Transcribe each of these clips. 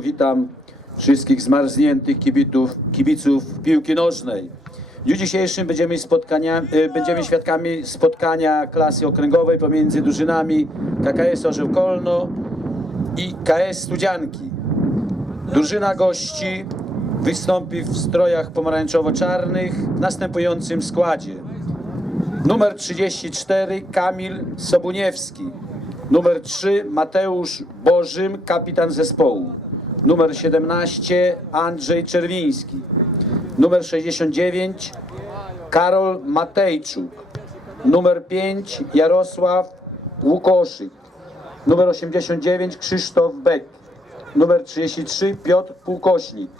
Witam wszystkich zmarzniętych kibitów, kibiców piłki nożnej. W dniu dzisiejszym będziemy, spotkania, e, będziemy świadkami spotkania klasy okręgowej pomiędzy drużynami KKS Orzeł Kolno i KS Studzianki. Drużyna gości wystąpi w strojach pomarańczowo-czarnych w następującym składzie. Numer 34 Kamil Sobuniewski. Numer 3 Mateusz Bożym, kapitan zespołu. Numer 17 Andrzej Czerwiński. Numer 69 Karol Matejczuk. Numer 5 Jarosław Łukoszyk. Numer 89 Krzysztof Beck. Numer 33 Piotr Pukośnik.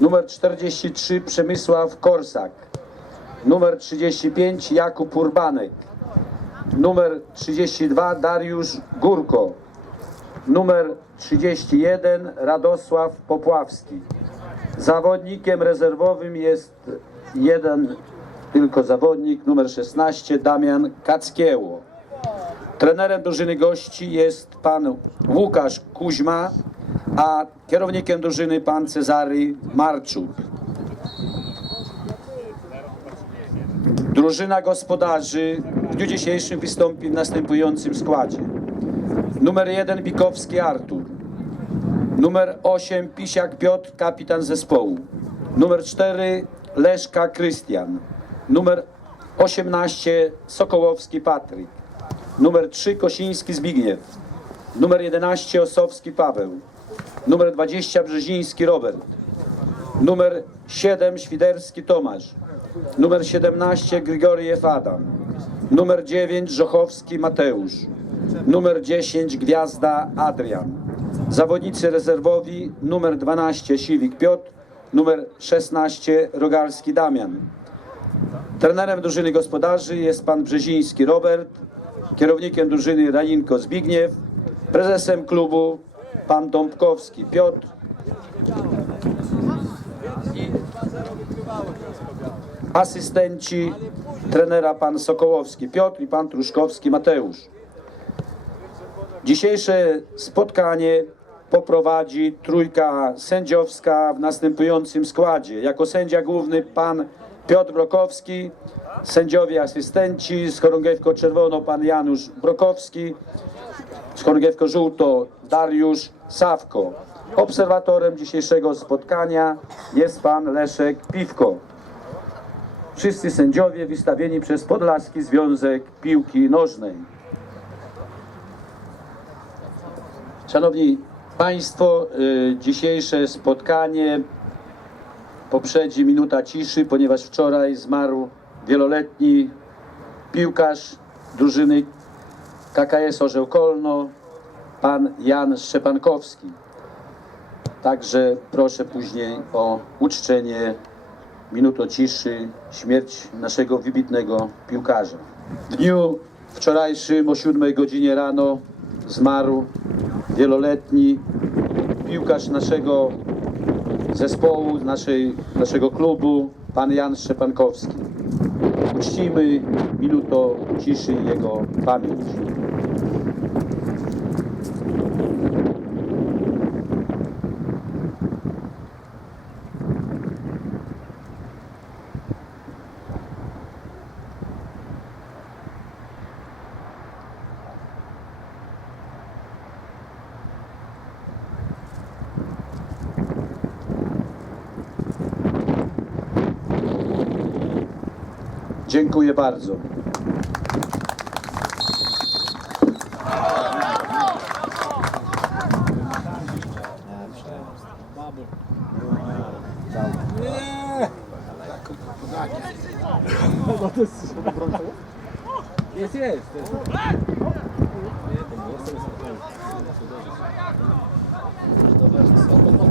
Numer 43 Przemysław Korsak. Numer 35 Jakub Urbanek. Numer 32 Dariusz Górko. Numer 31 Radosław Popławski. Zawodnikiem rezerwowym jest jeden tylko zawodnik, numer 16 Damian Kackieło. Trenerem drużyny gości jest pan Łukasz Kuźma, a kierownikiem drużyny pan Cezary Marczuk. Drużyna gospodarzy w dniu dzisiejszym wystąpi w następującym składzie. Numer 1 Bikowski Artur. Numer 8 Pisiak Piotr, kapitan zespołu. Numer 4 Leszka Krystian. Numer 18 Sokołowski Patryk. Numer 3 Kosiński Zbigniew. Numer 11 Osowski Paweł. Numer 20 Brzeziński Robert. Numer 7 Świderski Tomasz. Numer 17 Grigoriew Adam. Numer 9 Żochowski Mateusz. Numer 10 Gwiazda Adrian. Zawodnicy rezerwowi numer 12 Siwik Piotr, numer 16 Rogalski Damian. Trenerem drużyny gospodarzy jest pan Brzeziński Robert, kierownikiem drużyny Raninko Zbigniew, prezesem klubu pan Dąbkowski Piotr, asystenci trenera pan Sokołowski Piotr i pan Truszkowski Mateusz. Dzisiejsze spotkanie poprowadzi trójka sędziowska w następującym składzie. Jako sędzia główny pan Piotr Brokowski, sędziowie asystenci, z chorągiewką czerwoną pan Janusz Brokowski, z żółto Dariusz Sawko. Obserwatorem dzisiejszego spotkania jest pan Leszek Piwko. Wszyscy sędziowie wystawieni przez Podlaski Związek Piłki Nożnej. Szanowni Państwo, y, dzisiejsze spotkanie poprzedzi minuta ciszy, ponieważ wczoraj zmarł wieloletni piłkarz drużyny KKS Orzeł Kolno, pan Jan Szczepankowski. Także proszę później o uczczenie minutą ciszy śmierć naszego wybitnego piłkarza. W dniu wczorajszym o 7 godzinie rano zmarł wieloletni piłkarz naszego zespołu, naszej, naszego klubu, pan Jan Szczepankowski. Uczcimy minutą ciszy jego pamięć. Dziękuję bardzo. Jest, jest.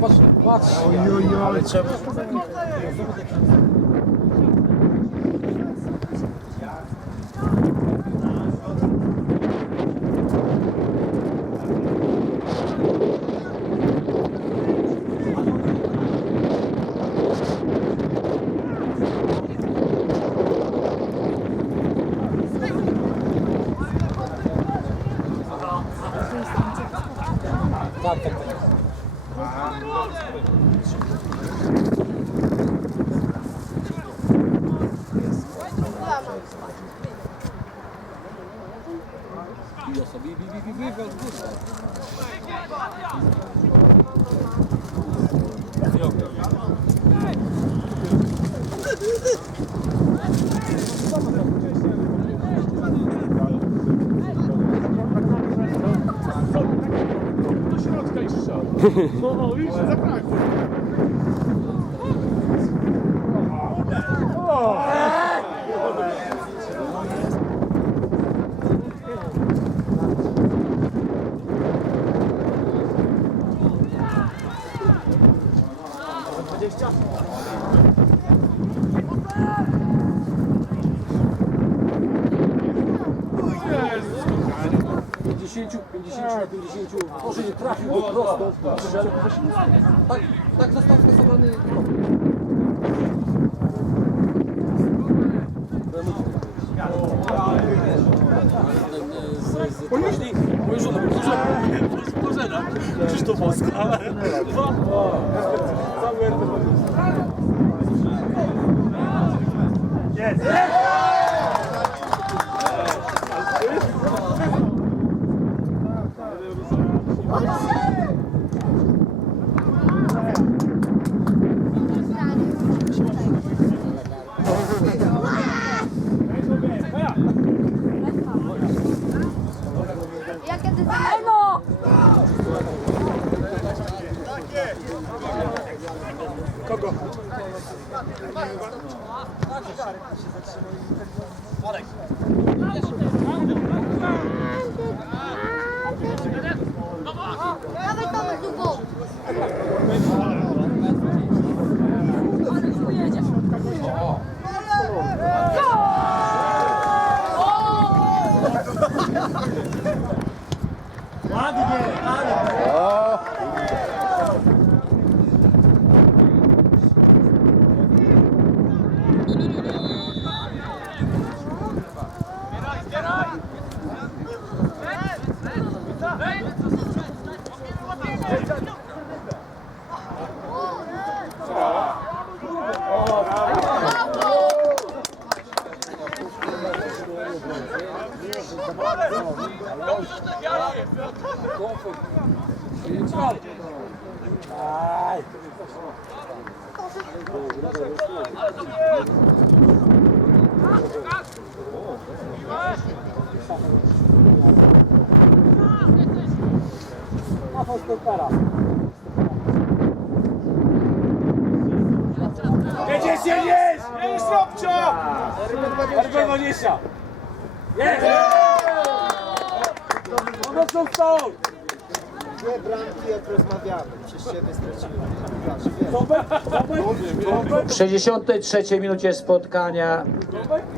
Patrz, patrz. Ale trzeba... strzał. No, widzisz, zabrakło. Pięćdziesięciu, pięćdziesięciu na pięćdziesięciu. Może nie trafił go prosto. Tak, tak został skasowany. Krzysztofowska. Jakie Dawaj Tomek do głowy. Jedziesz, jedziesz! Jedziesz, Robcio! RB20! Jest! Mocno stąd! Dwie bramki jak rozmawiamy, przez ciebie straciłem. 63 minucie spotkania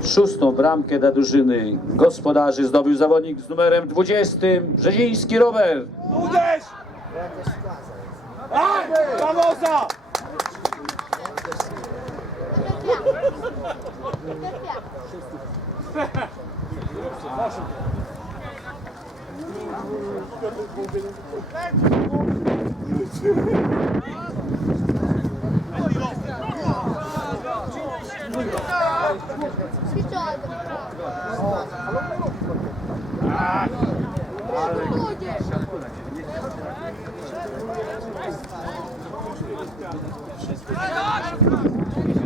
szóstą bramkę dla drużyny gospodarzy zdobył zawodnik z numerem 20 Brzeziński Robert. Uderz! Aj! Kawoza! Wszyscy. Шість.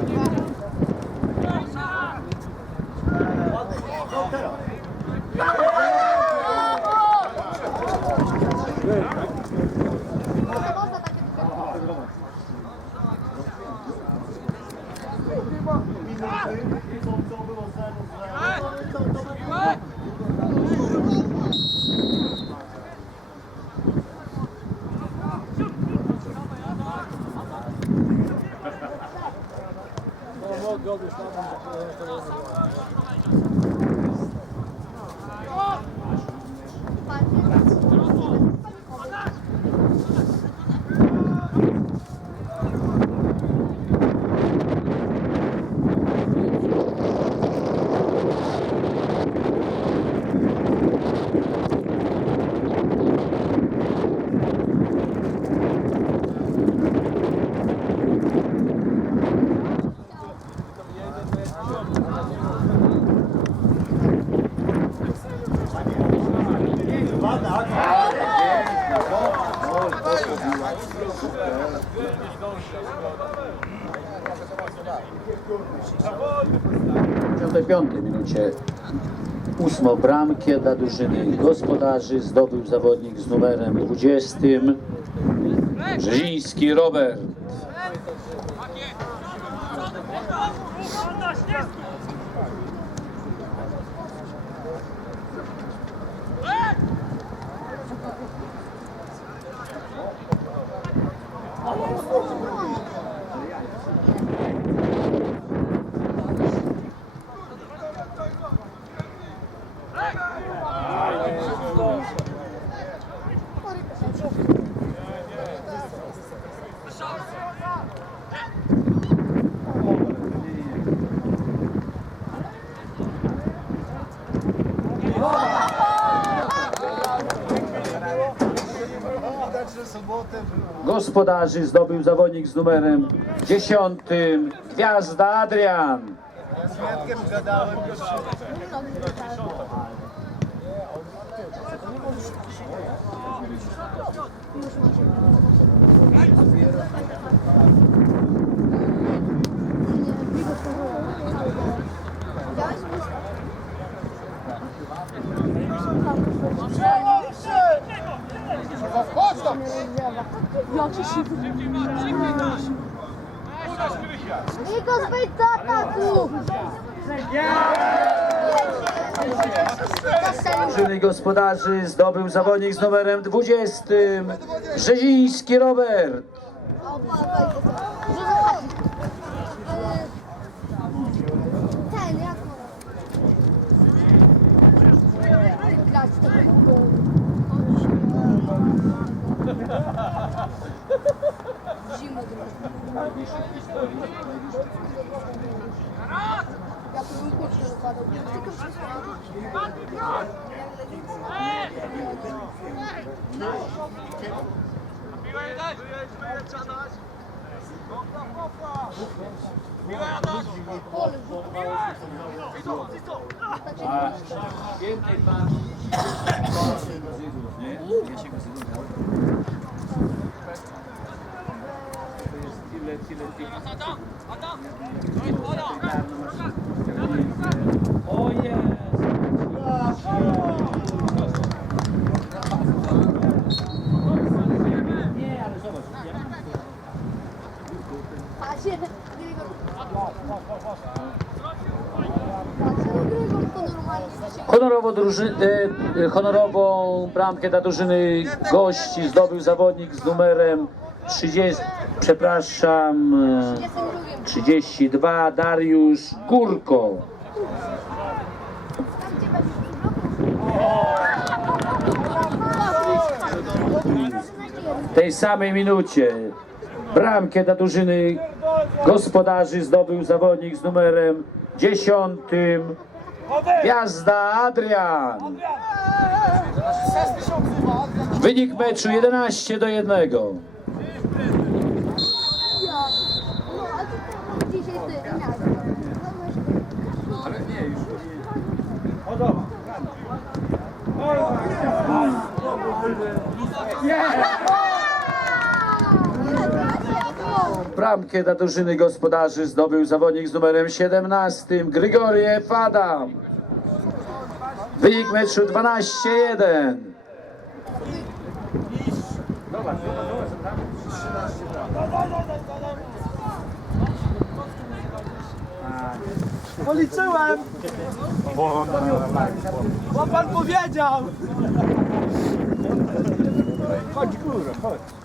Yol işte. Brawoza! 55 minucie ósmą bramkę dla drużyny gospodarzy zdobył zawodnik z numerem 20 Brzeziński Robert. Gospodarzy zdobył zawodnik z numerem 10 Gwiazda Adrian. Z gadałem już. Nikos, wejdź do ataku! Drużyny gospodarzy zdobył zawodnik z numerem 20 Brzeziński Robert. найбільших історій. Honorowo druży, e, e, honorową bramkę dla drużyny gości zdobył zawodnik z numerem 30, przepraszam, e, Jestem drugim. 32 Dariusz Górko. W tej samej minucie bramkę dla drużyny gospodarzy zdobył zawodnik z numerem 10 Gwiazda Adrian. Wynik meczu 11 do 1. No, a ty tam dzisiaj ty, inaczej. Ale nie, już. Bramkę dla drużyny gospodarzy zdobył zawodnik z numerem 17 Grigoriew Adam. Wynik meczu 12-1. Policzyłem! Bo pan powiedział! Chodź kurwa, chodź.